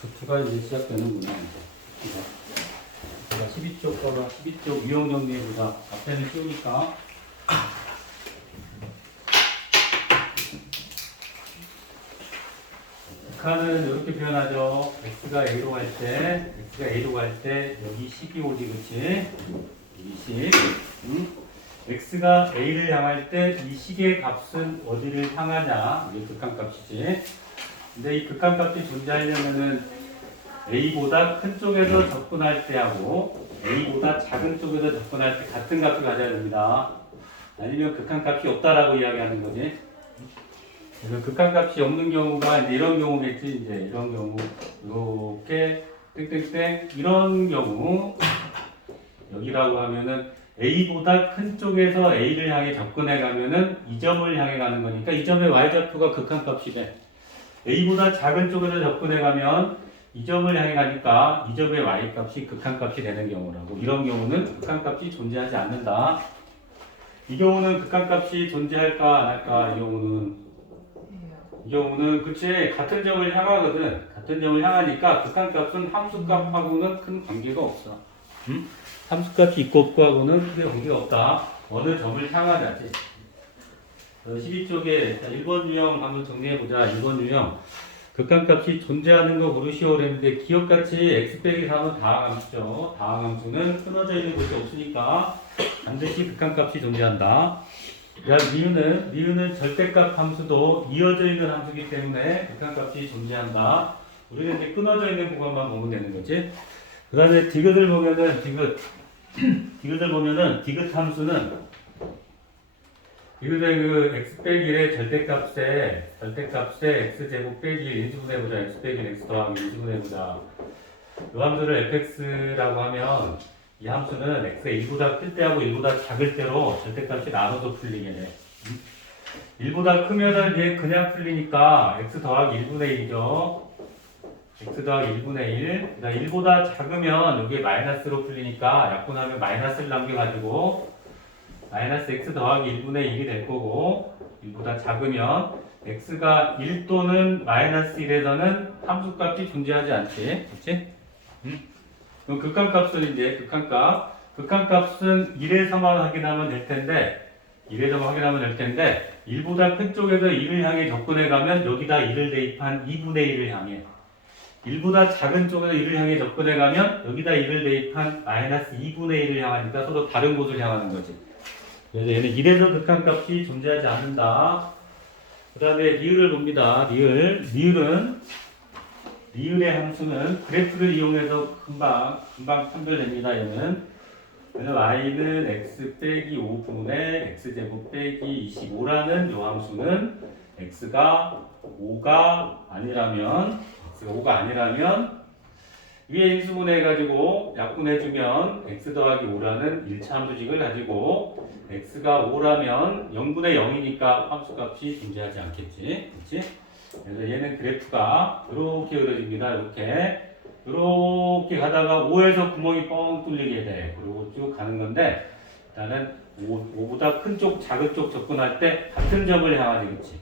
부트가 이제 시작되는구나. 이제. 제가 12쪽 거가 12쪽 유형 정리해보자. 앞에는 쉬우니까. 극한은 이렇게 표현하죠. x가 a로 갈 때, 여기 10이 오지, 그치? 여기 10. x가 a를 향할 때 이 식의 값은 어디를 향하냐? 이게 극한값이지. 근데 이 극한값이 존재하려면은 a보다 큰 쪽에서 접근할 때하고 a보다 작은 쪽에서 접근할 때 같은 값을 가져야 됩니다. 아니면 극한값이 없다라고 이야기하는 거지. 그래서 극한값이 없는 경우가 이제 이런 경우겠지. 이제 이런 경우, 이렇게 땡땡땡 이런 경우 여기라고 하면은 a보다 큰 쪽에서 a를 향해 접근해 가면은 이 점을 향해 가는 거니까 이 점의 y좌표가 극한값이 돼. a보다 작은 쪽에서 접근해 가면 이 점을 향해 가니까 이 점의 y값이 극한값이 되는 경우라고. 이런 경우는 극한값이 존재하지 않는다. 이 경우는 극한값이 존재할까 안 할까? 이 경우는 그치, 같은 점을 향하거든. 같은 점을 향하니까 극한값은 함수값하고는 큰 관계가 없어. 함수값이 있고 없고 하고는 크게 관계가 없다. 어느 점을 향하자지. 12쪽에 1번 유형 한번 정리해보자. 1번 유형 극한값이 존재하는 거 고르시오 그랬는데 기억같이 x 빼기 3은 다항함수죠. 다항함수는 끊어져 있는 곳이 없으니까 반드시 극한값이 존재한다. 미우는 절대값 함수도 이어져 있는 함수이기 때문에 극한값이 존재한다. 우리는 이제 끊어져 있는 구간만 보면 되는 거지. 그 다음에 디귿을 보면은 디귿 함수는 디귿의 그 x 빼기 1의 절대값에 x제곱 빼기 1인수분해보자. x 빼기 x 더하기 1인수분해보자. 이 함수를 fx라고 하면 이 함수는 x가 1보다 클 때하고 1보다 작을 때로 절대값이 나눠서 풀리게 돼. 1보다 크면은 얘 그냥 풀리니까 x 더하기 1분의 1이죠. x 더하기 1분의 1. 그다음 1보다 작으면 여기에 마이너스로 풀리니까 약분하면 마이너스를 남겨가지고 마이너스 x 더하기 1분의 1이 될 거고 1보다 작으면 x가 1 또는 마이너스 1에서는 함수값이 존재하지 않지. 그치? 그럼 극한값은 이제 극한값은 1에서만 확인하면 될 텐데 1보다 큰 쪽에서 1을 향해 접근해 가면 여기다 1을 대입한 2분의 1을 향해 1보다 작은 쪽에서 1을 향해 접근해 가면 여기다 1을 대입한 마이너스 2분의 1을 향하니까 서로 다른 곳을 향하는 거지. 그래서 얘는 1에서 극한값이 존재하지 않는다. 그 다음에 리을을 봅니다. 리을의 함수는 그래프를 이용해서 금방 판별됩니다. 얘는 그래서 y는 x 빼기 5분의 x제곱 빼기 25라는 요 함수는 x가 5가 아니라면 위에 인수분해해가지고 약분해주면 x 더하기 5라는 1차 함수식을 가지고 x가 5라면 0분의 0이니까 함수값이 존재하지 않겠지. 그치? 그래서 얘는 그래프가 이렇게 그려집니다. 이렇게 가다가 5에서 구멍이 뻥 뚫리게 돼. 그리고 쭉 가는 건데 일단은 5보다 큰 쪽, 작은 쪽 접근할 때 같은 점을 향하지. 그치?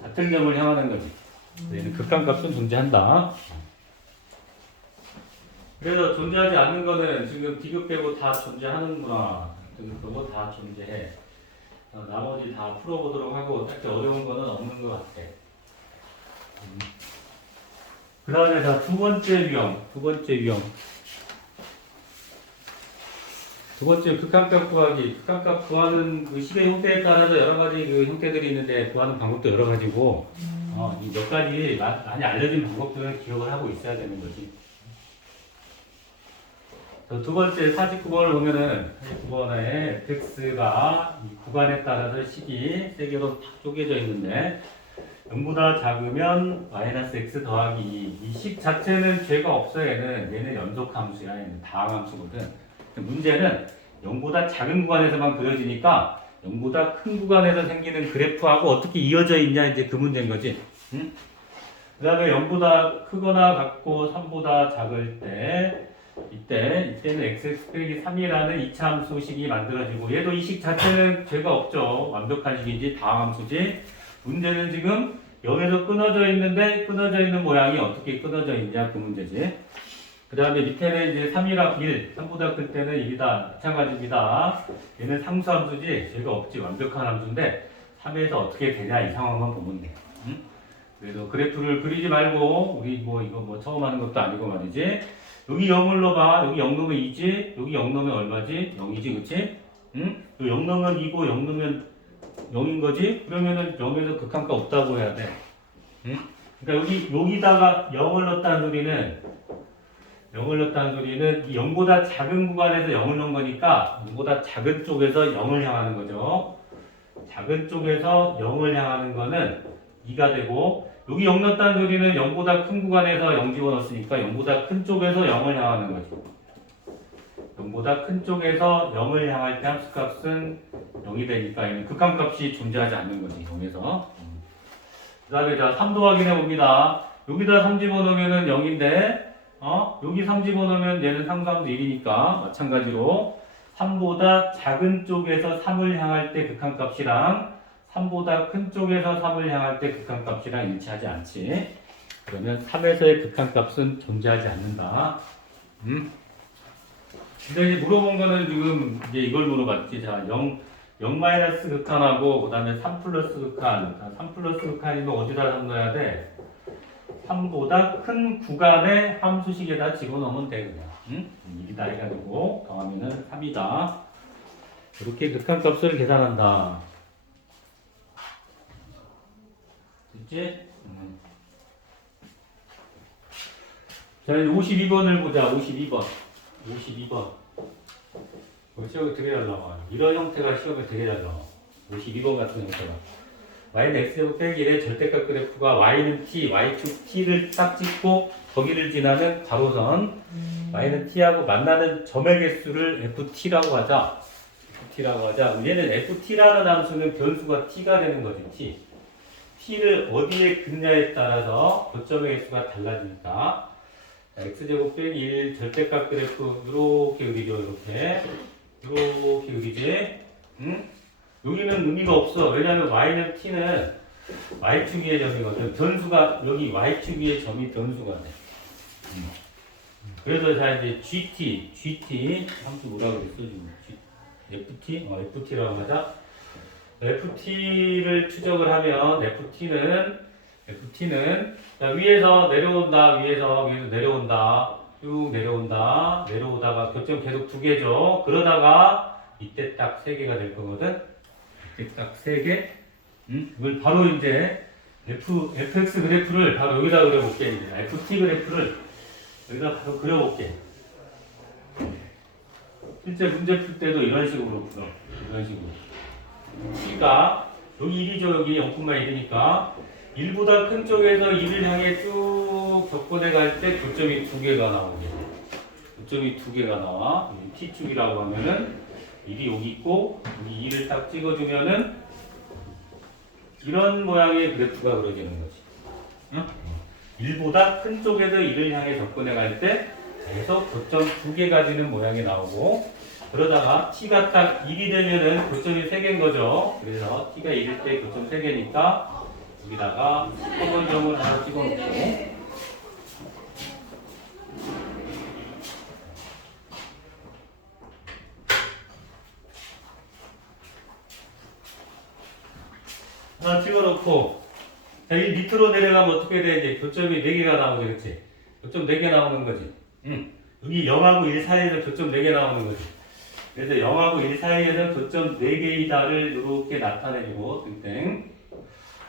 같은 점을 향하는 거지. 얘는 극한값은 존재한다. 그래서 존재하지 않는 거는 지금 디귿 빼고 다 존재하는구나. 그거 다 존재해. 나머지 다 풀어보도록 하고 딱히 어려운 거는 없는 것 같아. 그 다음에 두 번째 극한값 구하기. 극한값 구하는 그 식의 형태에 따라서 여러 가지 그 형태들이 있는데 구하는 방법도 여러 가지고 이 몇 가지 많이 알려진 방법들을 기억을 하고 있어야 되는 거지. 두 번째 49번을 보면은 49번에 fx가 이 구간에 따라서 식이 세 개로 탁 쪼개져 있는데 0보다 작으면 마이너스 x 더하기 2. 이 식 자체는 죄가 없어. 얘는 연속함수야. 얘는 다항함수거든. 문제는 0보다 작은 구간에서만 그려지니까 0보다 큰 구간에서 생기는 그래프하고 어떻게 이어져 있냐 이제 그 문제인 거지. 응? 그 다음에 0보다 크거나 같고 3보다 작을 때 이때는 xx 빼기 3이라는 2차 함수식이 만들어지고 얘도 이 식 자체는 죄가 없죠. 완벽한 식이지 다항함수지. 문제는 지금 0에서 끊어져 있는데 끊어져 있는 모양이 어떻게 끊어져 있냐 그 문제지. 그 다음에 밑에는 이제 3이랑 1, 3보다 클 때는 1이다. 마찬가지입니다. 얘는 상수함수지 죄가 없지 완벽한 함수인데 3에서 어떻게 되냐 이 상황만 보면 돼. 응? 그래서 그래프를 그리지 말고 우리 뭐 이거 뭐 처음 하는 것도 아니고 말이지. 여기 0을 넣어봐. 여기 0 넣으면 2지. 여기 0 넣으면 얼마지? 0이지 그치? 응? 0 넣으면 2고 0 넣으면 0인 거지? 그러면은 0에서 극한가 없다고 해야 돼. 응? 그러니까 여기다가 0을 넣었다는 소리는 이 0보다 작은 구간에서 0을 넣은 거니까 0보다 작은 쪽에서 0을 향하는 거죠. 작은 쪽에서 0을 향하는 거는 2가 되고 여기 0 넣었다는 소리는 0보다 큰 구간에서 0 집어넣었으니까 0보다 큰 쪽에서 0을 향하는 거죠. 0보다 큰 쪽에서 0을 향할 때 함수값은 0이 되니까 얘는 극한값이 존재하지 않는 거지. 0에서. 그 다음에 자 3도 확인해 봅니다. 여기다 3 집어넣으면 0인데 여기 3 집어넣으면 얘는 상수함수 1이니까 마찬가지로 3보다 작은 쪽에서 3을 향할 때 극한값이랑 3보다 큰 쪽에서 3을 향할 때 극한값이랑 일치하지 않지. 그러면 3에서의 극한값은 존재하지 않는다. 근데 이제 물어본 거는 지금 이제 이걸 물어봤지. 자, 0 마이너스 극한하고 그 다음에 3 플러스 극한. 3 플러스 극한이면 어디다 넣어야 돼? 3보다 큰 구간의 함수식에다 집어넣으면 돼 그냥. 응? 1이다 해가지고 더하면은 3이다. 이렇게 극한값을 계산한다. 됐지? 자, 이제 52번을 보자. 52번. 시험에 되게 잘 나와. 이런 형태가 시험에 되게 잘 나와. 52번 같은 형태가. y는 x제곱 빼기 1의 절대값 그래프가 y는 t, y축 t를 딱 찍고 거기를 지나는 가로선 y는 t하고 만나는 점의 개수를 ft라고 하자. 얘는 ft라는 함수는 변수가 t가 되는 거지. t를 어디에 긋냐에 따라서 거점의 개수가 달라지니까 x제곱 빼기 1 절대값 그래프 이렇게 그리죠. 이렇게 그리지. 응? 여기는 의미가 없어. 왜냐하면 y는 t는 y축 위의 점이거든. 변수가 여기 y축 위의 점이 변수가 돼. 그래서 자 이제 gt 함수 뭐라 그랬어 지금? ft라고 하자. ft를 추적을 하면 ft는 자, 위에서 내려온다. 위에서 내려온다. 쭉 내려오다가 교점 계속 2개죠. 그러다가 이때 딱 3개가 될 거거든. 이때 딱 3개. 이걸 바로 이제 fx 그래프를 바로 여기다 그려볼게. 이제 ft 그래프를 여기다 바로 그려볼게. 실제 문제 풀 때도 이런 식으로 풀어. t가 여기 1이죠. 여기 0,1이니까 1보다 큰 쪽에서 1을 향해 쭉 접근해 갈 때 교점이 2개가 나오게. 교점이 2개가 나와. t축이라고 하면은 1이 여기 있고 여기 2를 딱 찍어주면은 이런 모양의 그래프가 그려지는 거지. 응? 1보다 큰 쪽에서 1을 향해 접근해 갈 때 계속 교점 2개 가지는 모양이 나오고 그러다가 t가 딱 1이 되면은 교점이 3개인 거죠. 그래서 t가 1일 때 교점 3개니까 여기다가 커먼 점을 하나 찍어놓고 하나 찍어놓고 자, 이 밑으로 내려가면 어떻게 돼? 이제 교점이 4개가 나오지, 그렇지? 교점 4개 나오는 거지. 여기 0하고 1 사이에서 교점 4개 나오는 거지. 그래서 0하고 1 사이에서 교점 4개이다를 이렇게 나타내주고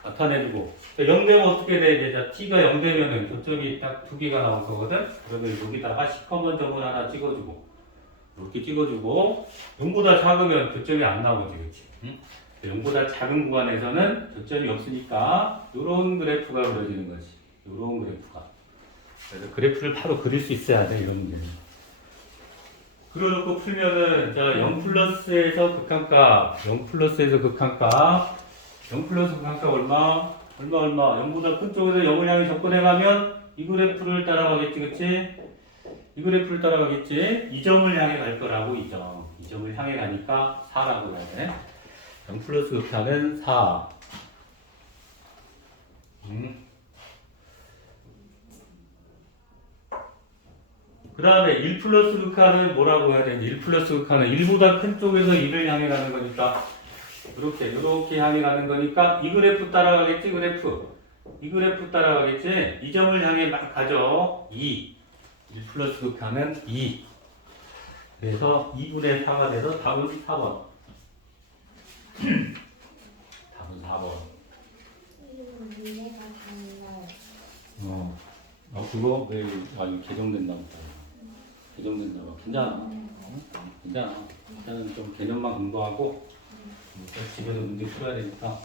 나타내주고 0 되면 어떻게 돼? 이제 자, t가 0 되면은 교점이 딱 2개가 나올 거거든? 그러면 여기다가 시커먼 점을 하나 찍어주고 이렇게 찍어주고 0보다 작으면 교점이 안 나오지, 그렇지? 0보다 작은 구간에서는 교점이 없으니까 이런 그래프가 그려지는 거지. 이런 그래프가. 그래서 그래프를 바로 그릴 수 있어야 돼, 이런 문제는. 그려놓고 풀면은 자, 0 플러스에서 극한값 0 플러스 극한값 얼마? 0보다 큰 쪽에서 0을 향해 접근해가면 이 그래프를 따라가겠지, 그치? 이 그래프를 따라가겠지? 이 점을 향해 갈 거라고, 이 점을 향해 가니까 4라고 해야 돼. 0 플러스 극한은 4. 그 다음에 1 플러스 극한은 뭐라고 해야 되는지 1 플러스 극한은 1보다 큰 쪽에서 2를 향해 가는 거니까 이렇게 향해 가는 거니까 이 그래프 따라가겠지 이 그래프 따라가겠지 이 점을 향해 막 가죠 1 플러스 극한은 2 그래서 2분의 4가 돼서 답은 4번 답은 4번 그거 왜 아니 개정됐나 보다 개정됐나 봐 괜찮아 괜찮아 일단은 좀 개념만 공부하고 집에서 문제 풀어야 되니까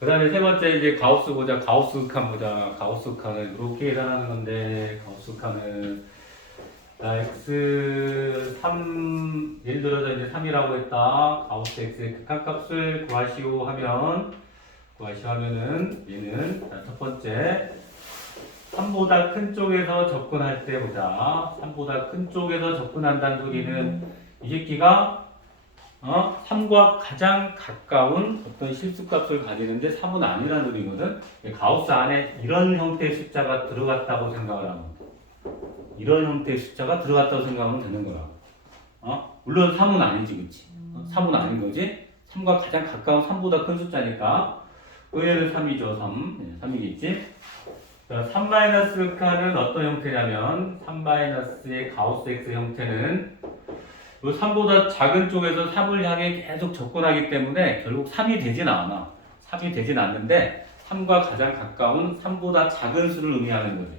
그 다음에 세 번째 이제 가우스 보자 가우스 극한 보자 가우스 극한은 이렇게 계산하는 건데 가우스 극한은 x 3 예를 들어서 이제 3이라고 했다 가우스 x의 극한값을 구하시오 하면은 얘는 첫 번째 3보다 큰 쪽에서 접근할 때 보자 3보다 큰 쪽에서 접근한다는 소리는 이 새끼가 3과 가장 가까운 어떤 실수값을 가지는데 3은 아니라는 소리거든. 가우스 안에 이런 형태의 숫자가 들어갔다고 생각을 하면 이런 형태의 숫자가 들어갔다고 생각하면 되는 거야. 물론 3은 아니지, 그치? 3은 아닌 거지? 3과 가장 가까운 3보다 큰 숫자니까 그 얘는 3이죠, 3. 3이겠지? 3-극한은 어떤 형태냐면 3-의 가우스 x 형태는 이 3보다 작은 쪽에서 3을 향해 계속 접근하기 때문에 결국 3이 되진 않아. 3이 되진 않는데 3과 가장 가까운 3보다 작은 수를 의미하는 거지.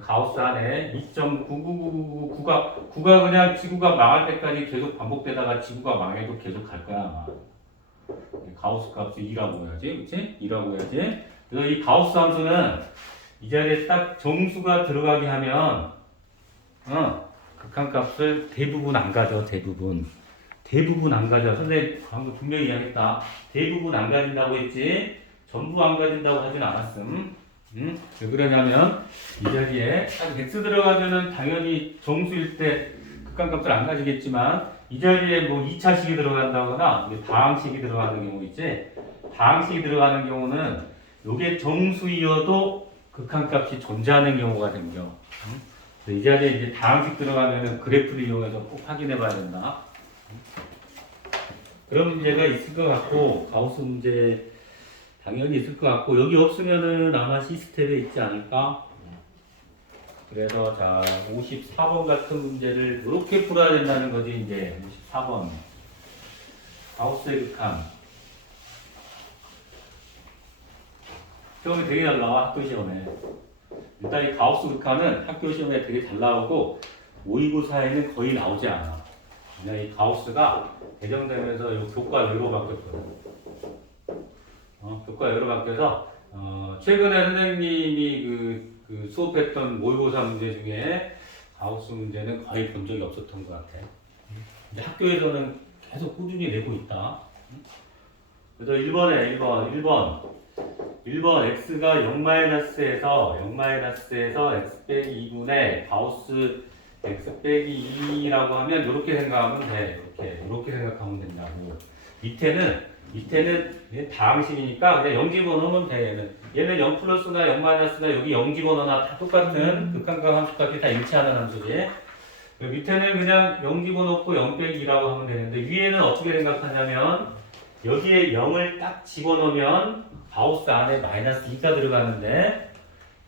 가우스 안에 2.99999가 그냥 지구가 망할 때까지 계속 반복되다가 지구가 망해도 계속 갈 거야 아마. 가우스 값을 2라고 해야지, 그치? 2라고 해야지. 그래서 이 가우스 함수는 이 자리에 딱 정수가 들어가게 하면 극한값을 대부분 안 가져. 대부분 안 가져. 선생님 방금 분명히 이야기했다. 대부분 안 가진다고 했지 전부 안 가진다고 하진 않았음. 왜 그러냐면 이 자리에 딱 x 들어가면은 당연히 정수일 때 극한값을 안 가지겠지만 이 자리에 뭐 2차식이 들어간다거나 다항식이 들어가는 경우 있지. 다항식이 들어가는 경우는 요게 정수이어도 극한값이 존재하는 경우가 생겨. 이 자리에 이제 다항식 들어가면은 그래프를 이용해서 꼭 확인해 봐야 된다. 그런 문제가 있을 것 같고, 가우스 문제 당연히 있을 것 같고, 여기 없으면은 아마 시스템에 있지 않을까? 그래서 자, 54번 같은 문제를 이렇게 풀어야 된다는 거지, 이제. 54번. 가우스의 극한. 시험이 되게 잘 나와, 학교 시험에. 일단 이 가우스 극한은 학교 시험에 되게 잘 나오고 모의고사에는 거의 나오지 않아. 그냥 이 가우스가 개정되면서 이 교과외로 바뀌었거든. 교과외로 바뀌어서 최근에 선생님이 그 수업했던 모의고사 문제 중에 가우스 문제는 거의 본 적이 없었던 것 같아. 이제 학교에서는 계속 꾸준히 내고 있다. 그래서 1번에 1번 x가 0-에서 x 빼기 2분의 가우스 x 빼기 2라고 하면 이렇게 생각하면 돼. 이렇게 생각하면 된다고. 밑에는 다항식이니까 그냥 0 집어넣으면 돼. 얘는 0 플러스나 0 마이너스나 여기 0 집어넣으나 다 똑같은 극한값 함수값이 다 일치하는 함수지. 밑에는 그냥 0 집어넣고 0 빼기 2라고 하면 되는데 위에는 어떻게 생각하냐면 여기에 0을 딱 집어넣으면 가우스 안에 마이너스 2가 들어가는데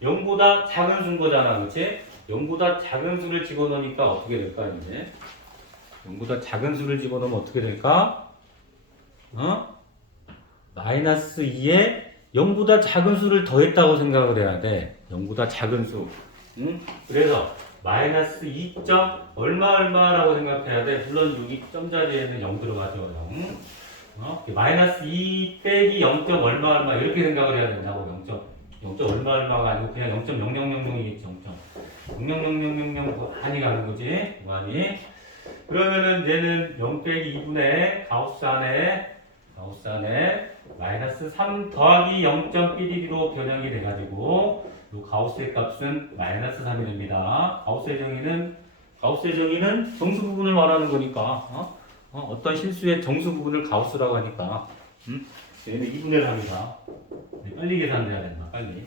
0보다 작은 수인 거잖아, 그치? 0보다 작은 수를 집어넣으니까 어떻게 될까, 이제? 0보다 작은 수를 집어넣으면 어떻게 될까? 마이너스 2에 0보다 작은 수를 더했다고 생각을 해야 돼. 0보다 작은 수. 그래서 마이너스 2점 얼마라고 생각해야 돼. 물론 여기 점 자리에는 0 들어가죠, 0. 마이너스 2 빼기 0. 얼마 이렇게 생각을 해야 된다고. 0. 얼마가 아니고 그냥 0.0000이겠지. 0.0000 무한히 가는 거지. 무한히. 그러면은 얘는 0 빼기 2분의 가우스 안에 마이너스 3 더하기 0.삐리리로 변형이 돼가지고 이 가우스의 값은 마이너스 3이 됩니다. 가우스의 정의는 정수 부분을 말하는 거니까 어떤 실수의 정수 부분을 가우스라고 하니까 얘는 2분의 1 합니다. 빨리 계산해야 된다. 빨리.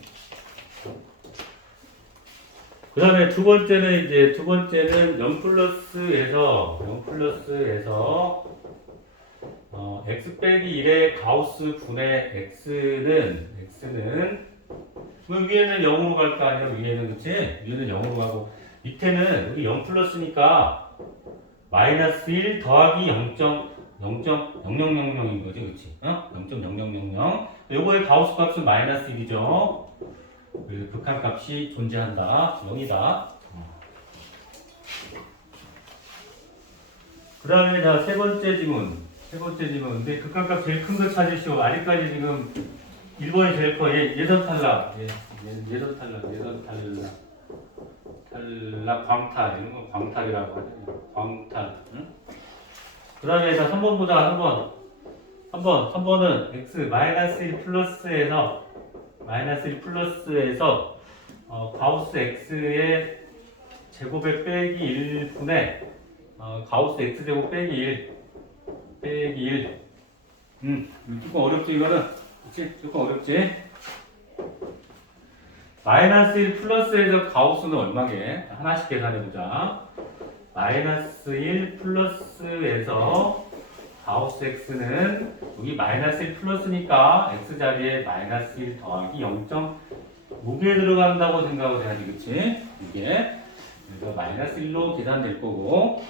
그 다음에 두 번째는 0 플러스에서 x 빼기 1의 가우스 분의 x는 위에는 0으로 갈 거 아니야. 위에는 그치? 위에는 0으로 가고 밑에는 우리 0 플러스니까 마이너스 1 더하기 0.0000인 거지, 그치? 0.0000. 요거의 가우스 값은 마이너스 1이죠. 극한값이 존재한다. 0이다. 그 다음에 자, 세 번째 지문. 근데 극한값 제일 큰 거 찾으시오. 아직까지 지금 1번이 제일 커. 예선 탈락. 예선 탈락, 광탈. 이런 거 광탈이라고 하잖아요. 광탈. 응? 그 다음에 자, 3번 보자. 3번은 x 마이너스 1 플러스에서 가우스 x의 제곱에 빼기 1분의 가우스 x 제곱 빼기 1 조금 어렵지 이거는. 그치? 조금 어렵지? 마이너스 1 플러스에서 가우스는 얼마게? 하나씩 계산해보자. 마이너스 1 플러스에서 가우스 x는 여기 마이너스 1 플러스니까 x 자리에 마이너스 1 더하기 0.5개 들어간다고 생각을 해야지, 그치? 이게. 그래서 마이너스 1로 계산될 거고,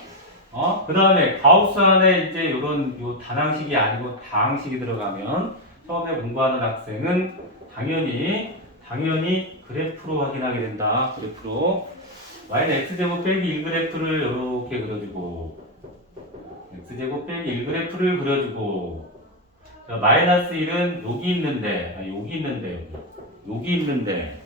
그 다음에 가우스 안에 이제 요 단항식이 아니고 다항식이 들어가면 처음에 공부하는 학생은 당연히 그래프로 확인하게 된다. 그래프로. y는 x제곱 빼기 1 그래프를 이렇게 그려주고, x제곱 빼기 1 그래프를 그려주고, 자, 마이너스 1은 여기 있는데,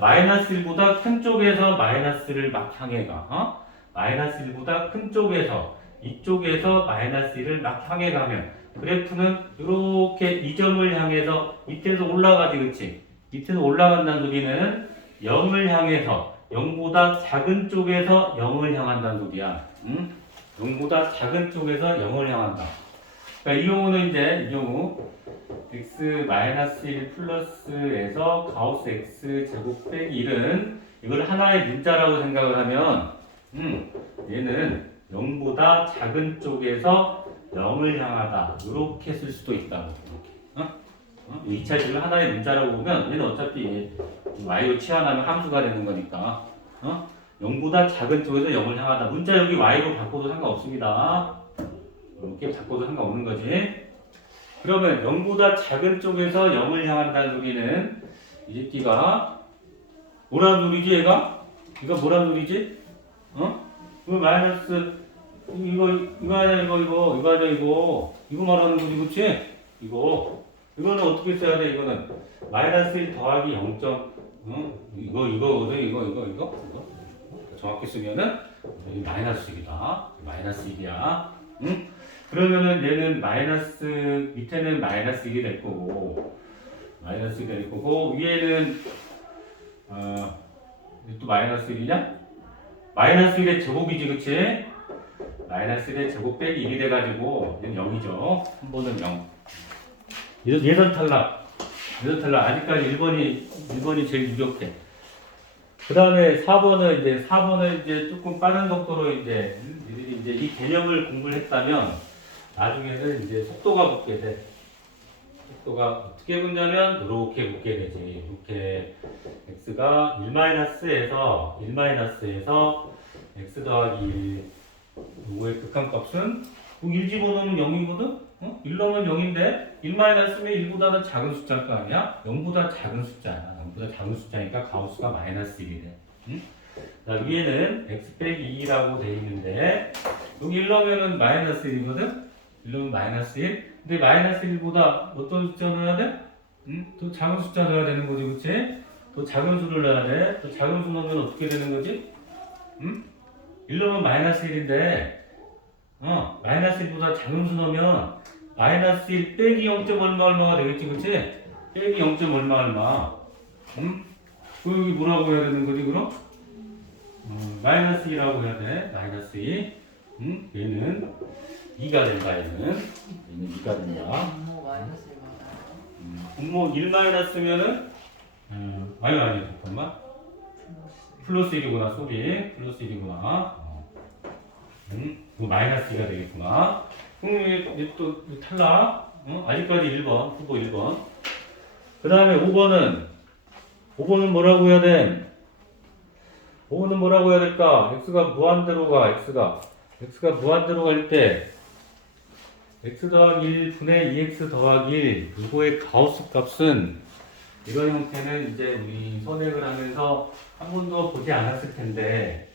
마이너스 1보다 큰 쪽에서 마이너스를 막 향해 가. 마이너스 1보다 큰 쪽에서, 이쪽에서 마이너스 1을 막 향해 가면, 그래프는 이렇게 이 점을 향해서 밑에서 올라가지, 그치? 밑에서 올라간다는 소리는 0을 향해서, 0보다 작은 쪽에서 0을 향한다는 소리야. 0보다 작은 쪽에서 0을 향한다. 그러니까 이 경우 x-1 플러스에서 가우스 x 제곱 빼기 1은 이걸 하나의 문자라고 생각을 하면 얘는 0보다 작은 쪽에서 0을 향하다. 이렇게 쓸 수도 있다고. 이렇게. 2차식을 하나의 문자라고 보면 얘는 어차피 y로 치환하면 함수가 되는 거니까 0보다 작은 쪽에서 0을 향하다. 문자 여기 y로 바꿔도 상관없습니다. 이렇게 바꿔도 상관없는 거지. 그러면 0보다 작은 쪽에서 0을 향한다는 소리는 이 새끼가 뭐라는 소리지, 얘가? 이거 뭐라는 소리지? 이거 마이너스 이거 말하는 거지, 그치? 이거는 어떻게 써야 돼? 이거는 마이너스 1 더하기 0. 이거거든. 정확히 쓰면은 마이너스 1이다. 마이너스 1이야. 그러면은 얘는 밑에는 마이너스 1이 될 거고, 위에는 또 마이너스 1이냐? 마이너스 1의 제곱이지, 그치? 마이너스 1의 제곱 빼기 1이 돼가지고 얘는 0이죠. 한 번은 0. 예선 탈락. 아직까지 1번이 제일 유력해. 그 다음에 4번은 이제 조금 빠른 속도로 이제 이 개념을 공부를 했다면 나중에는 이제 속도가 붙게 돼. 속도가 어떻게 붙냐면 이렇게 붙게 되지. 이렇게 x가 1-에서 x 더하기 1. 요거의 극한값은 1 집어넣으면 0이거든? 1 넣으면 0인데 1-면 1보다는 작은 숫자일 거 아니야? 0보다 작은 숫자야. 0보다 작은 숫자니까 가우스가 마이너스 1이 돼. 자, 위에는 x 빼기 2라고 돼 있는데 여기 1 넣으면 마이너스 1이거든? 1 넣으면 마이너스 1. 근데 마이너스 1보다 어떤 숫자 넣어야 돼? 더 작은 숫자 넣어야 되는 거지, 그치? 더 작은 수를 넣어야 돼. 더 작은 수 넣으면 어떻게 되는 거지? 1 넣으면 마이너스 1인데 마이너스 1보다 작은 수 넣으면 마이너스 1 빼기 0. 얼마가 되겠지, 그치? 빼기 0. 얼마. 그럼 여기 뭐라고 해야 되는 거지, 그럼? 마이너스 2라고 해야 돼. 마이너스 2. 얘는 2가 된다. 얘는 2가 된다. 분모 마이너스 1 맞아요? 분모 1 마이너스면은 아니 잠깐만. 플러스 1이구나. 쏘리 플러스 1이구나. 이거 마이너스 2가 되겠구나. 그럼 얘또 탈락. 아직까지 1번 후보 1번. 그 다음에 5번은 뭐라고 해야 돼? 5번은 뭐라고 해야 될까? x가 무한대로 가. x가 무한대로 갈 때 x 더하기 1분의 2x 더하기 1 이거의 가우스 값은 이런 형태는 이제 우리 선행을 하면서 한 번도 보지 않았을 텐데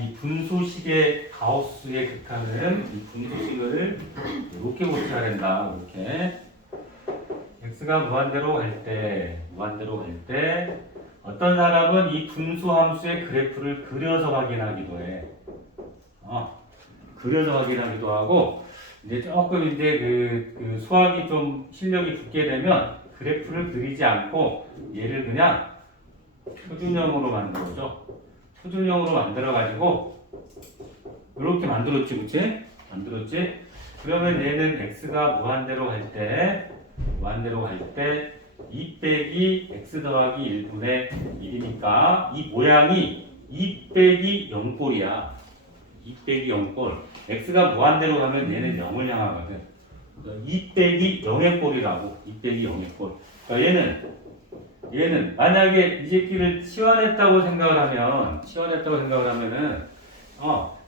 이 분수식의 가우스의 극한은 이 분수식을 이렇게 고쳐야 된다. 이렇게 x가 무한대로 갈 때 어떤 사람은 이 분수 함수의 그래프를 그려서 확인하기도 해. 그려서 확인하기도 하고 이제 조금 이제 그 수학이 좀 실력이 붙게 되면 그래프를 그리지 않고 얘를 그냥 표준형으로 만들어줘. 표준형으로 만들어가지고 이렇게 만들었지, 그치? 만들었지? 그러면 얘는 x가 무한대로 갈 때 2 빼기 x 더하기 1분의 1이니까 이 모양이 2 빼기 0꼴이야. 2 빼기 0꼴. x가 무한대로 가면 얘는 0을 향하거든. 그러니까 2 빼기 0의 꼴이라고. 2 빼기 0의 꼴. 그러니까 얘는 만약에 이 새끼를 치환했다고 생각을 하면은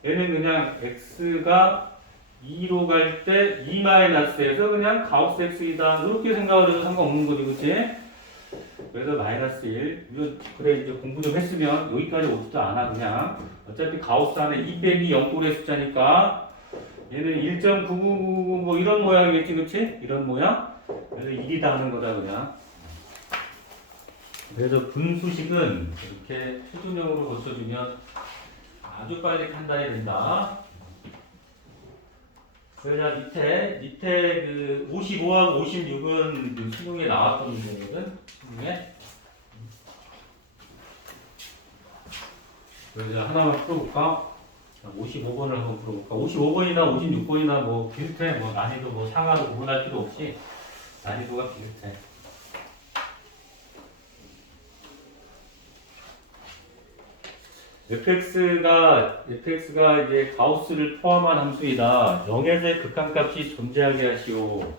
얘는 그냥 x가 2로 갈 때 2-에서 그냥 가우스 x이다 이렇게 생각을 해도 상관없는 거지, 그치? 그래서 마이너스 1 그래 이제 공부 좀 했으면 여기까지 오지도 않아. 그냥 어차피 가우스 안에 2 빼기 0꼴의 숫자니까 얘는 1.9999 뭐 이런 모양이겠지, 그치? 이런 모양. 그래서 1이다 하는 거다 그냥. 그래서 분수식은 이렇게 표준형으로 고쳐주면 아주 빨리 판단이 된다. 그래서 밑에 그 55하고 56은 그 수능에 나왔던 문제거든. 수능에. 그래서 하나만 풀어볼까? 55번을 한번 풀어볼까? 55번이나 56번이나 뭐 비슷해. 뭐 난이도 뭐 상하로 구분할 필요 없이 난이도가 비슷해. fx가 이제 가우스를 포함한 함수이다. 0에서의 극한값이 존재하게 하시오.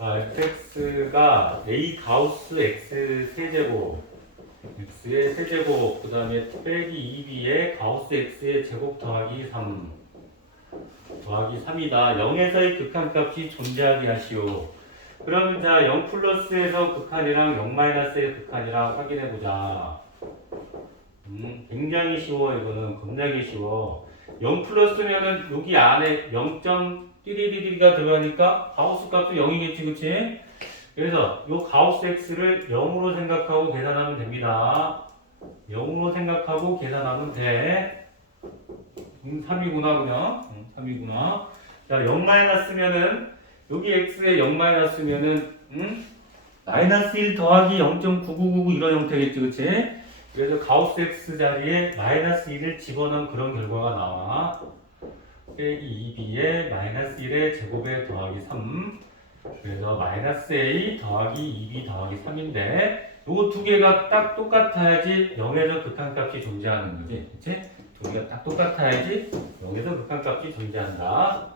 fx가 a 가우스 x 세제곱 x의 세제곱 그 다음에 빼기 2b의 가우스 x의 제곱 더하기 3이다. 0에서의 극한값이 존재하게 하시오. 그러면 자 0 플러스에서 극한이랑 0 마이너스의 극한이랑 확인해보자. 굉장히 쉬워. 이거는 굉장히 쉬워. 0 플러스면은 여기 안에 0.띠리리리가 들어가니까 가우스 값도 0이겠지, 그치? 그래서 요 가우스 x를 0으로 생각하고 계산하면 됩니다. 0으로 생각하고 계산하면 돼. 3이구나 그냥. 3이구나. 자, 0 마이너스면은 여기 x에 0 마이너스면은 마이너스 1 더하기 0.9999 이런 형태겠지, 그치? 그래서 가우스 x 자리에 마이너스 1을 집어넣은 그런 결과가 나와. 빼기 2b에 마이너스 1의 제곱에 더하기 3. 그래서 마이너스 a 더하기 2b 더하기 3인데 요거 두 개가 딱 똑같아야지 0에서 극한값이 존재하는 거지. 그치? 두 개가 딱 똑같아야지 0에서 극한값이 존재한다.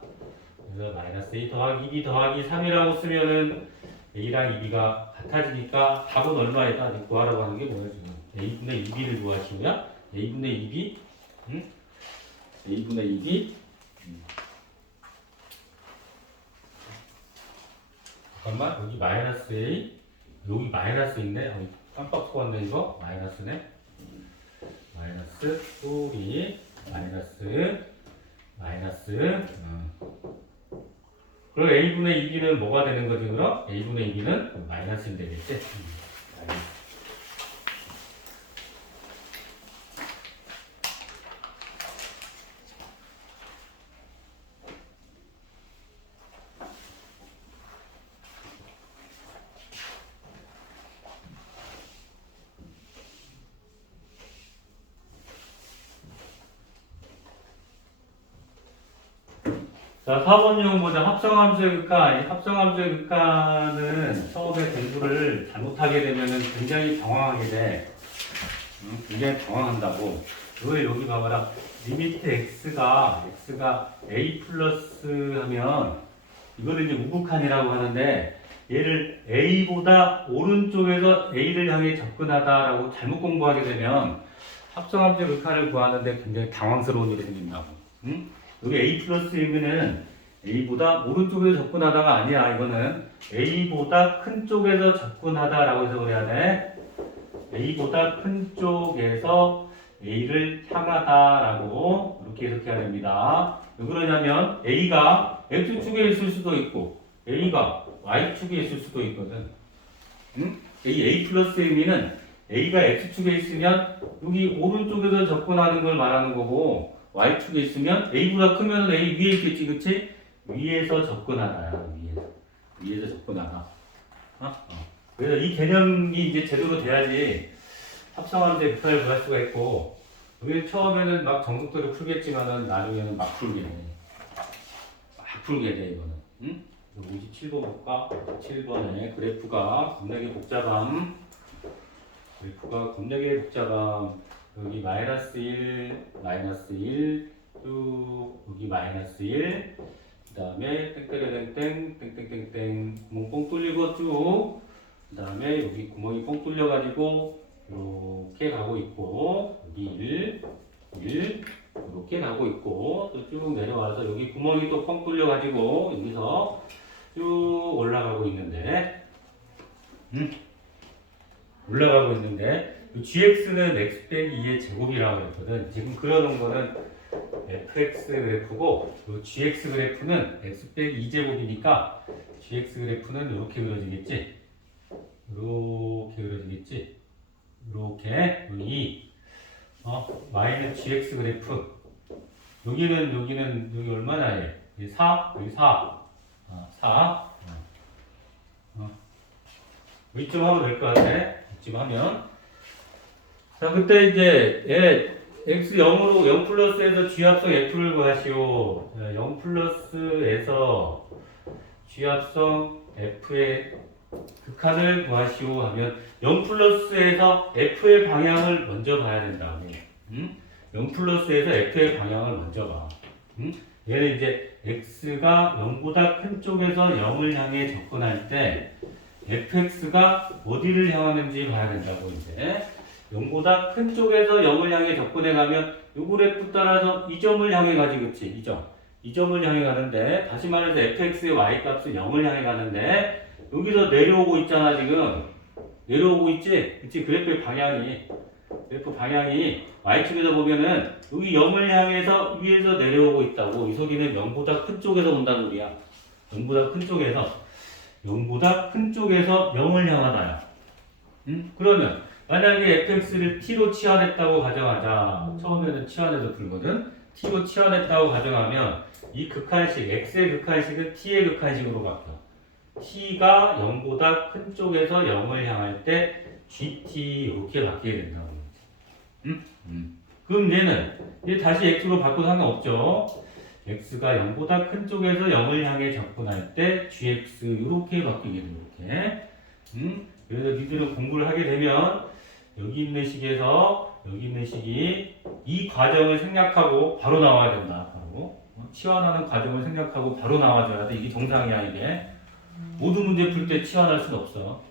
그래서 마이너스 a 더하기 2b 더하기 3이라고 쓰면은 a랑 2b가 같아지니까 답은 얼마이다? 구하라고 하는 게 뭐야 지금? a분의 2b를 구하시고요. a분의 2b, a분의 2b. 잠깐만, 여기 마이너스 a, 여기 마이너스 있네. 깜빡 속았네 이거. 마이너스네. 마이너스 소리, 마이너스. 그럼 a분의 2b는 뭐가 되는 거지 그럼? a분의 2b는 마이너스는 되겠지. 자, 4번용 보자. 합성함수의 극한. 이 합성함수의 극한은 처음에 공부를 잘못하게 되면은 굉장히 당황하게 돼. 굉장히 당황한다고. 왜 여기 봐봐라. 리미트 x가 a 플러스 하면 이거를 이제 우극한이라고 하는데 얘를 a보다 오른쪽에서 a를 향해 접근하다라고 잘못 공부하게 되면 합성함수의 극한을 구하는데 굉장히 당황스러운 일이 생긴다고. 응? 여기 a 플러스이면은 a보다 오른쪽에서 접근하다가 아니야. 이거는 a보다 큰 쪽에서 접근하다라고 해서 그래야 돼. a보다 큰 쪽에서 a를 향하다라고 이렇게 해석해야 됩니다. 왜 그러냐면 a가 x축에 있을 수도 있고 a가 y축에 있을 수도 있거든. 응? a 플러스의 의미는 a가 x축에 있으면 여기 오른쪽에서 접근하는 걸 말하는 거고 y축에 있으면 a보다 크면 a 위에 있겠지, 그치? 위에서 접근하다야. 위에서 접근하다. 그래서 이 개념이 이제 제대로 돼야지 합성하는데 극한을 구할 수가 있고, 여기 처음에는 막 정석대로 풀겠지만은 나중에는 막 풀게 돼. 막 풀게 돼, 이거는. 응? 57번 볼까? 7번에 그래프가 겁나게 복잡함. 여기 마이너스 1, 쭉 여기 마이너스 1, 그 다음에 땡땡땡땡 구멍 뻥 뚫리고 쭉, 그 다음에 여기 구멍이 뻥 뚫려가지고 이렇게 가고 있고, 여기 1 이렇게 가고 있고, 또 쭉 내려와서 여기 구멍이 또 뻥 뚫려가지고 여기서 쭉 올라가고 있는데, gx는 x 빼기 2의 제곱이라고 그랬거든. 지금 그려놓은 거는 fx 그래프고, gx 그래프는 x 빼기 2제곱이니까 gx 그래프는 이렇게 그려지겠지. 이렇게 여기 마이너스 gx 그래프. 여기 얼마나 해? 여기 4, 여기 4. 4. 이쯤 하면 될 것 같아. 이쯤 하면. 자, 그때 이제 x 0으로 0 플러스에서 g합성 f를 구하시오. 0 플러스에서 g합성 f의 극한을 구하시오 하면 0 플러스에서 f의 방향을 먼저 봐야 된다. 0 플러스에서 f의 방향을 먼저 봐. 얘는 이제 x가 0보다 큰 쪽에서 0을 향해 접근할 때 fx가 어디를 향하는지 봐야 된다고. 이제 0보다 큰 쪽에서 0을 향해 접근해 가면 요 그래프 따라서 이 점을 향해 가지, 그치? 이 점을 향해 가는데, 다시 말해서 fx의 y값은 0을 향해 가는데 여기서 내려오고 있잖아. 지금 내려오고 있지? 그치? 그래프 방향이 y축에서 보면은 여기 0을 향해서 위에서 내려오고 있다고. 이석이는 0보다 큰 쪽에서 온다는 소리야. 0보다 큰 쪽에서 0을 향하다야. 그러면 만약에 fx를 t로 치환했다고 가정하자. 처음에는 치환해서 풀거든. t로 치환했다고 가정하면 이 극한식, x의 극한식은 t의 극한식으로 바뀌어. t가 0보다 큰 쪽에서 0을 향할 때 gt 이렇게 바뀌게 된다고. 그럼 얘 다시 x로 바꿔도 상관없죠. x가 0보다 큰 쪽에서 0을 향해 접근할 때 gx 이렇게 바뀌게 돼요. 이렇게. 그래서 니들은 공부를 하게 되면 여기 있는 식에서 여기 있는 식이 이 과정을 생략하고 바로 나와야 된다. 바로 치환하는 과정을 생략하고 바로 나와줘야 돼. 이게 정상이야. 이게 모든 문제 풀 때 치환할 수는 없어.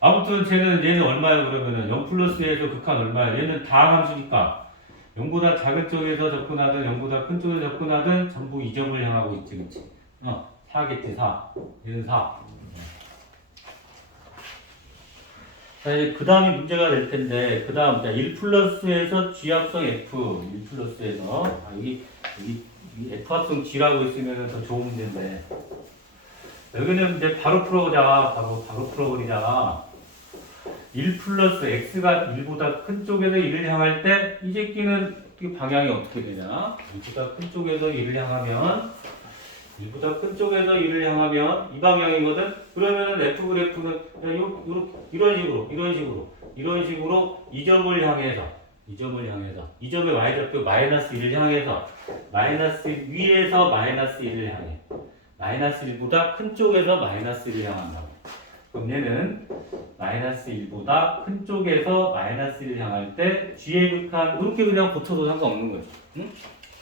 아무튼 얘는 얼마야? 그러면은 0 플러스에서 극한 얼마야? 얘는 다항 함수니까 0보다 작은 쪽에서 접근하든 0보다 큰 쪽에서 접근하든 전부 이 점을 향하고 있지, 그치? 4겠지, 4. 얘는 4. 자, 이제 그 다음이 문제가 될 텐데, 그 다음, 1 플러스에서 g합성 f, 1 플러스에서, 여기 f 합성 g라고 있으면 더 좋은 문제인데, 여기는 이제 바로 풀어보자. 바로 풀어버리자. 1 플러스 x가 1보다 큰 쪽에서 1을 향할 때 이 새끼는 방향이 어떻게 되냐? 1보다 큰 쪽에서 1을 향하면 이 방향이거든. 그러면은 f 그래프는 이런 식으로 이 점을 향해서 이 점을 향해서 이 점의 y좌표 마이너스 1을 향해서 마이너스 위에서 마이너스 1을 향해 마이너스 1보다 큰 쪽에서 마이너스 1을 향한다고. 그럼 얘는 마이너스 1보다 큰 쪽에서 마이너스 1을 향할 때 g의 극한 이렇게 그냥 고쳐도 상관없는 거죠. 응?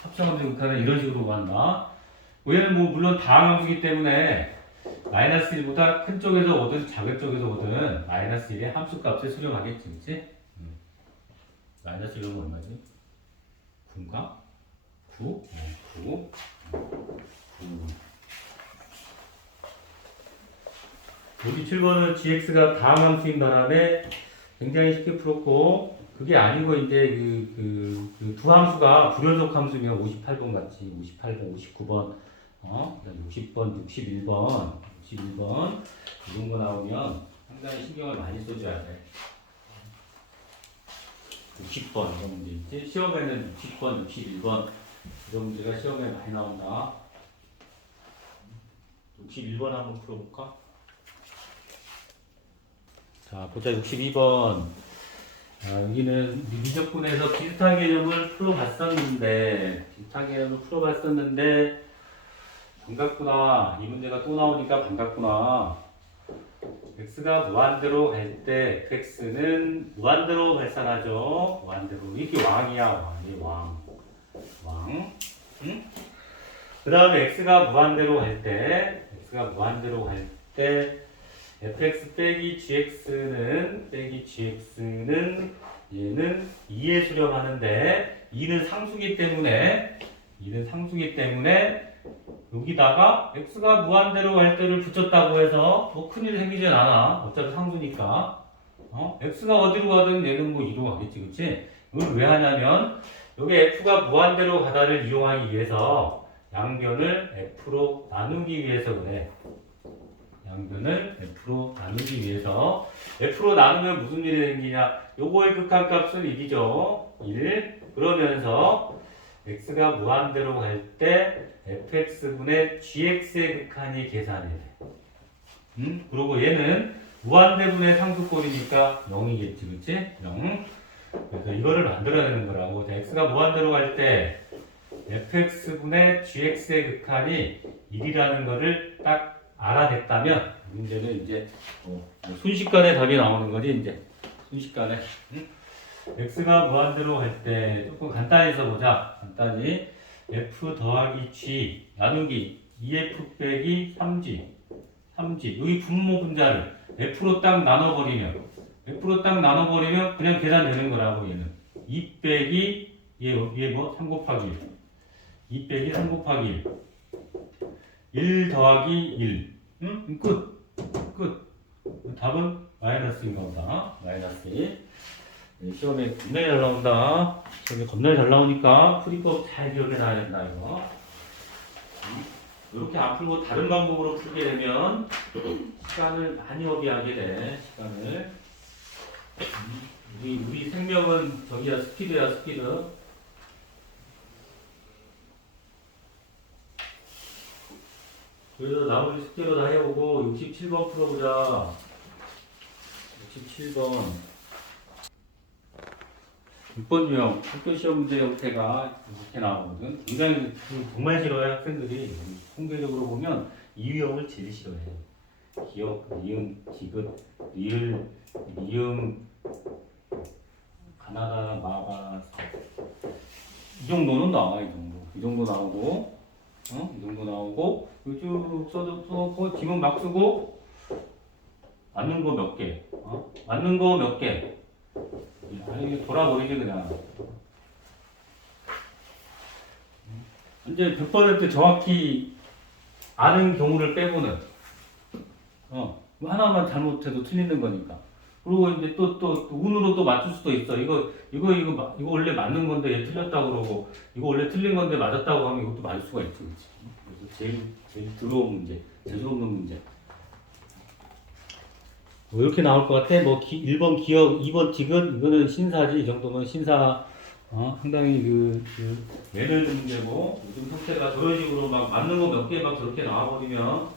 합성함수의 극한은 이런 식으로 간다. 얘는 뭐 물론 다항함수이기 때문에 마이너스 1보다 큰 쪽에서 오든 작은 쪽에서 오든 마이너스 1의 함수값에 수렴하겠지, 그치? 마이너스 1은 얼마지? 9인가? 9? 9. 9. 여기 7번은 gx가 다항함수인 바람에 굉장히 쉽게 풀었고, 그게 아니고 이제 두 함수가 불연속 함수면 58번 같지, 58번, 59번, 60번, 61번, 이런 거 나오면 상당히 신경을 많이 써줘야 돼. 60번 이런 문제 있지? 시험에는 60번, 61번 이런 문제가 시험에 많이 나온다. 61번 한번 풀어볼까? 자, 보자. 62번. 여기는 미적분에서 비슷한 개념을 풀어봤었는데 반갑구나. 이 문제가 또 나오니까 반갑구나. x가 무한대로 갈 때 fx는 무한대로 발산하죠. 무한대로. 이게 왕이야. 왕. 응? 그 다음에 x가 무한대로 갈 때 fx 빼기 gx는 얘는 2에 수렴하는데 2는 상수기 때문에 여기다가 x가 무한대로 갈 때를 붙였다고 해서 뭐 큰일 생기진 않아. 어차피 상수니까. x가 어디로 가든 얘는 뭐 2로 가겠지, 그치? 이걸 왜 하냐면 여기 f가 무한대로 가다를 이용하기 위해서 양변을 f로 나누기 위해서 그래. 양변을 f로 나누기 위해서. f로 나누면 무슨 일이 생기냐? 요거의 극한값은 1이죠. 1. 그러면서 x가 무한대로 갈 때 fx분의 gx의 극한이 계산이 돼. 그리고 얘는 무한대분의 상수꼴이니까 0이겠지, 그치? 0. 그래서 이거를 만들어내는 거라고. x가 무한대로 갈 때 fx분의 gx의 극한이 1이라는 거를 딱 알아냈다면 문제는 이제 순식간에 답이 나오는 거지, 이제. 순식간에. x가 무한대로 갈 때 조금 간단히 써보자. 간단히 f 더하기 g 나누기 2f 빼기 3g 여기 분모 분자를 f로 딱 나눠버리면 그냥 계산되는 거라고. 얘는 2 빼기 얘 뭐 3 곱하기 2 빼기 3 곱하기 1 더하기 1. 응? 끝. 답은 마이너스인 거다. 마이너스 1. 시험에 겁나게 잘 나온다. 시험에 겁나게 잘 나오니까 풀이법 잘 기억해놔야 된다, 이거. 이렇게 안 풀고 다른 방법으로 풀게 되면 시간을 많이 허비하게 돼. 시간을. 우리 생명은 저기야, 스피드야, 스피드. 그래서 나머지 숙제로 다 해오고 67번 풀어보자. 67번. 6번 유형 학교 시험 문제 형태가 이렇게 나오거든. 굉장히 정말 싫어해, 학생들이. 통계적으로 보면 이 유형을 제일 싫어해. 기억, 니은, 디귿, 리을, 미음, 가나다, 마가. 이 정도는 나와. 이 정도 나오고, 이 정도 나오고, 쭉 써놓고 지문 막 쓰고 맞는 거 몇 개, 맞는 거 몇 개. 아니, 돌아버리지 그냥. 이제 100% 정확히 아는 경우를 빼고는 하나만 잘못해도 틀리는 거니까. 그리고 이제 또 운으로 또 맞출 수도 있어. 이거 원래 맞는 건데 얘 틀렸다고 그러고, 이거 원래 틀린 건데 맞았다고 하면 이것도 맞을 수가 있지, 그치? 그래서 제일 더러운 문제, 재수없는 문제. 뭐 이렇게 나올 것 같아. 뭐 1번 기억, 2번 디귿, 이거는 신사지. 이 정도면 신사. 상당히 예를 든 문제고, 요즘 형태가 저런 식으로 막 맞는 거 몇 개 막 저렇게 나와버리면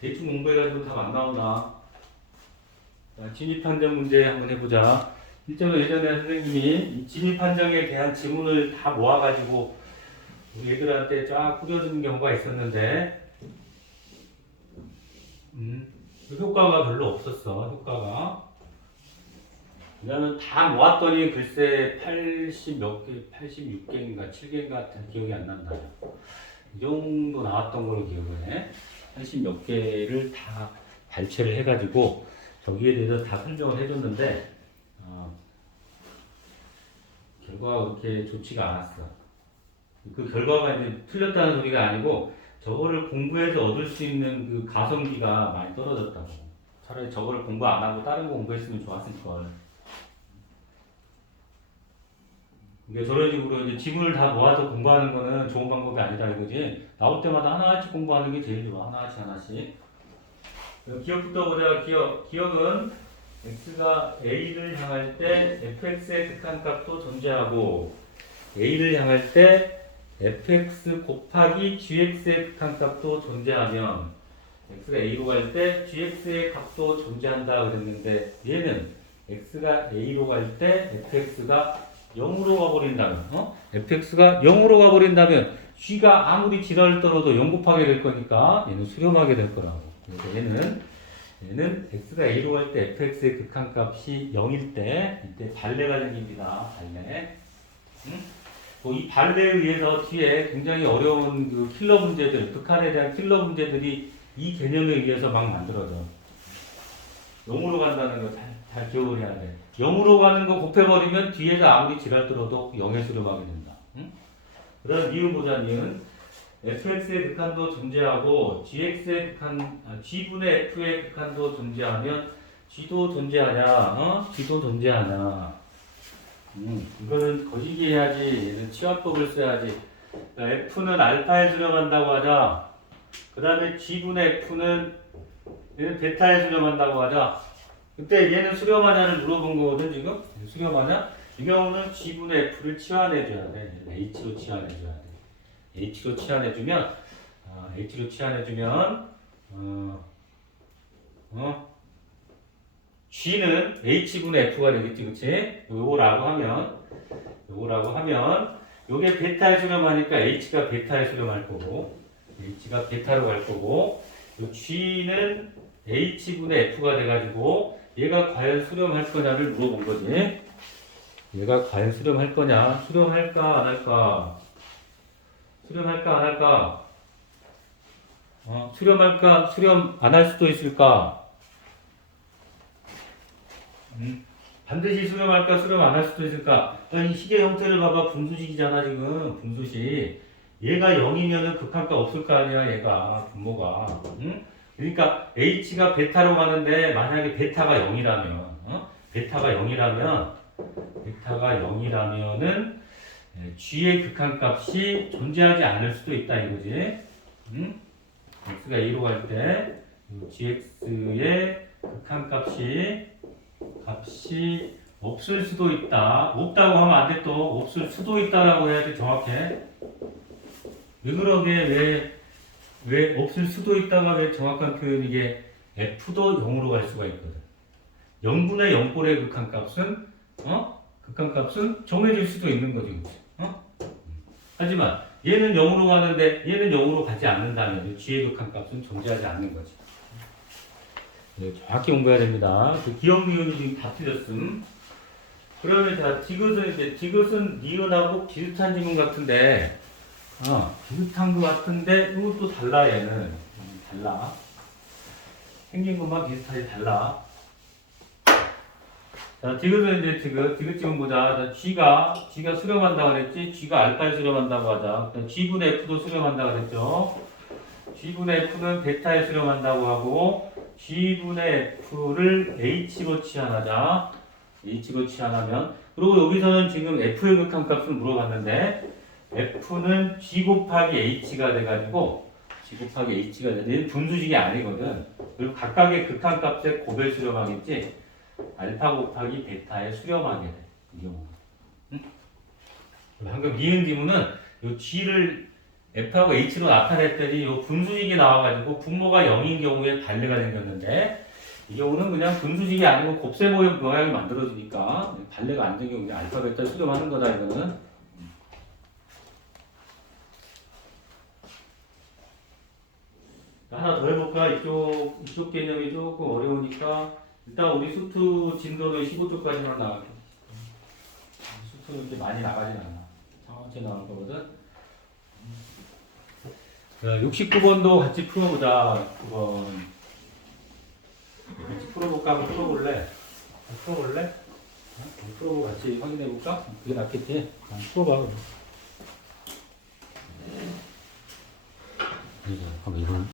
대충 공부해가지고 답 안 나온다. 자, 진입 판정 문제 한번 해보자. 실제로 예전에 선생님이 이 진입 판정에 대한 지문을 다 모아가지고 우리 애들한테 쫙 뿌려주는 경우가 있었는데, 그 효과가 별로 없었어. 효과가. 왜냐면 다 모았더니 글쎄 80 몇 개, 86개인가 7개인가 같은 기억이 안 난다. 이 정도 나왔던 걸로 기억을 해. 80 몇 개를 다 발췌를 해가지고 저기에 대해서 다 설명을 해줬는데 결과가 그렇게 좋지가 않았어. 그 결과가 이제 틀렸다는 소리가 아니고 저거를 공부해서 얻을 수 있는 그 가성비가 많이 떨어졌다고. 차라리 저거를 공부 안 하고 다른 거 공부했으면 좋았을 걸. 그러니까 저런 식으로 이제 지문을 다 모아서 공부하는 거는 좋은 방법이 아니다 이거지. 나올 때마다 하나씩 공부하는 게 제일 좋아. 하나씩. 기억부터 보자. 기억은 x가 a를 향할 때 fx의 극한값도 존재하고 a를 향할 때 fx 곱하기 gx의 극한값도 존재하면 x가 a로 갈 때 gx의 값도 존재한다 그랬는데 얘는 x가 a로 갈 때 fx가 0으로 가버린다면 fx가 0으로 가버린다면 g가 아무리 지랄을 떨어도 0 곱하게 될 거니까 얘는 수렴하게 될 거라고. 그래서 얘는 x가 a로 갈 때 fx의 극한값이 0일 때 이때 발레가 생깁니다. 발레. 이 발레에 의해서 뒤에 굉장히 어려운 그 킬러 문제들, 극한에 대한 킬러 문제들이 이 개념에 의해서 막 만들어져. 0으로 간다는 거 잘 기억을 해야 돼. 0으로 가는 거 곱해버리면 뒤에서 아무리 지랄 들어도 0에 수렴하게 된다. 그 다음 니은 보자, 니은. fx의 극한도 존재하고 g분의 f의 극한도 존재하면 g도 존재하냐? g도 존재하냐? 이거는 거시기 해야지. 얘는 치환법을 써야지. f는 알파에 수렴한다고 하자. 그 다음에 g분의 f는 얘는 베타에 수렴한다고 하자. 그때 얘는 수렴하냐를 물어본 거거든 지금. 수렴하냐? 이 경우는 g분의 f를 치환해줘야 돼. h로 치환해줘야 돼. h로 치환해주면 g는 h분의 f가 되겠지, 그치? 요거라고 하면 요게 베타에 수렴하니까 h가 베타에 수렴할 거고 h가 베타로 갈 거고 요 g는 h분의 f가 돼가지고 얘가 과연 수렴할 거냐를 물어본 거지. 얘가 과연 수렴할 거냐? 수렴할까 안 할까? 수렴할까 안 할까? 수렴할까? 수렴 안 할 수도 있을까? 반드시 수렴할까? 수렴 안 할 수도 있을까? 이 식의 형태를 봐봐. 분수식이잖아 지금. 분수식. 얘가 0이면은 극한값 없을 거 아니야 얘가. 분모가. 응? 그러니까 h가 베타로 가는데 만약에 베타가 0이라면 베타가 0이라면은 g의 극한값이 존재하지 않을 수도 있다 이거지. x가 a로 갈 때 gx의 극한값이 없을 수도 있다. 없다고 하면 안 돼. 또 없을 수도 있다라고 해야지 정확해. 왜 그러게 왜 없을 수도 있다가 왜 정확한 표현이게 f도 0으로 갈 수가 있거든. 0분의 0꼴의 극한값은 정해질 수도 있는 거지. 하지만 얘는 0으로 가는데 얘는 0으로 가지 않는다면 g의 극한값은 존재하지 않는 거지. 네, 정확히 공부해야 됩니다. 그 기억 니은이 지금 다 틀렸음. 그러면 자 디귿은 니은하고 비슷한 지문 같은데 비슷한 것 같은데 이것도 달라. 얘는 달라. 생긴 것만 비슷하게 달라. 자, 디귿은 이제 디귿 지문 보자. 자, G가 수렴한다고 그랬지? G가 알파에 수렴한다고 하자. G분의 F도 수렴한다고 그랬죠? G분의 F는 베타에 수렴한다고 하고, G분의 F를 H로 치환하자. H로 치환하면. 그리고 여기서는 지금 F의 극한값을 물어봤는데, F는 G 곱하기 H가 돼가지고, 얘는 분수식이 아니거든. 그리고 각각의 극한값에 곱에 수렴하겠지? 알파 곱하기 베타에 수렴하게 돼. 이 경우. 방금 니은 지문은 요 G를 F하고 H로 나타냈더니 요 분수식이 나와가지고 분모가 0인 경우에 발레가 생겼는데 이 경우는 그냥 분수식이 아니고 곱셈 모양이 만들어지니까 발레가 안 된 경우 그냥 알파벳을 수렴하는 거다 이거는. 하나 더 해볼까? 이쪽 개념이 조금 어려우니까 일단 우리 수트 진도는 15쪽까지만 나갈게. 수트는 이렇게 많이 나가진 않아. 천천히 나올 거거든. 자, 69번도 같이 풀어보자. 9번. 같이 풀어볼까? 한번 풀어볼래? 풀어볼래? 풀어보고 같이 확인해볼까? 그게 낫겠지? 풀어봐. 그럼. 한번 이걸